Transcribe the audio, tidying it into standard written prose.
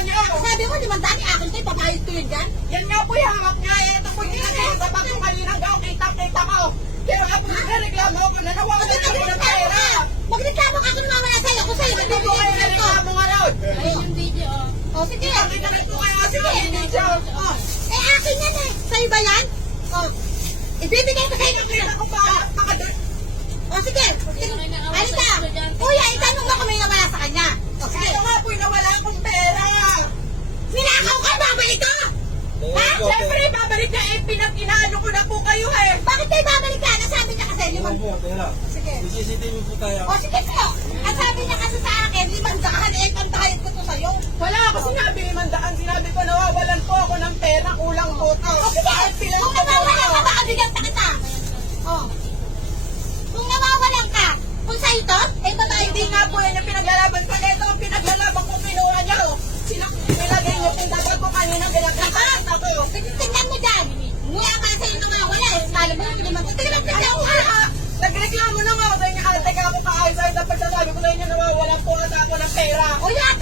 niyo? Sabi ko, 500 akin kayo, papayag ko yun dyan. Yan nga po yung hawak niya. Ito po yung kinakita ko kaninang gaw. Kita ko. Kaya nga po nagreklamo ako na nawawalan ako ng pera. Magreklamo ka kung mamaya sa'yo. Kung sa'yo, Hindi po kayo nagreklamo nga raw. Ayun yung video, oh. O, sige. Nakita rin po kayo kasi video. Oh, eh, akin yan eh. Sa'yo ba yan? Oh. Ibibigay ko sa'yo ng pera. Ako pa. O, sige. Halika. Kuya, itanong mo kung may nawala sa kanya. O, sige. Ito nga po yung nawala akong pera. Ninakaw ka, babalik ka! Ha? Siyempre, babalik na eh. Pinag-inaano ko na po kayo eh. Bakit kayo babalik ka? Nasabi niya kasi, Tingnan po, tingnan. Sige. CCTV po tayo. O, sige sa'yo. Ang sabi niya kasi sa akin, 500, eh, pantahit ko to sa'yo. Wala ako sinabi 500. Sinabi ko nawawalan po ako ng pera. Kulang po to. O, sige. Kung nawawalan ka, baka bigyan pa kita. O. Kung nawawalan ka, kung sa'yo to, eh, babae Hindi nga po yan yung pinaglalaban ko. Ito ang pinaglalaban ko, kinuha niya. Nilagay niyo kung dapat ko kanina pinagkakalit ako. Tingnan mo dyan. Mula ka sa'yo nawawala, eh. Talo mo yung 500. Tingnan mo Ano dyan. nga? Nagreklamo na nga ako sa inyo. Ate ka ako kaayos. Dapat sasabi ko sa inyo nawawala po ata ako ng pera. O, yan.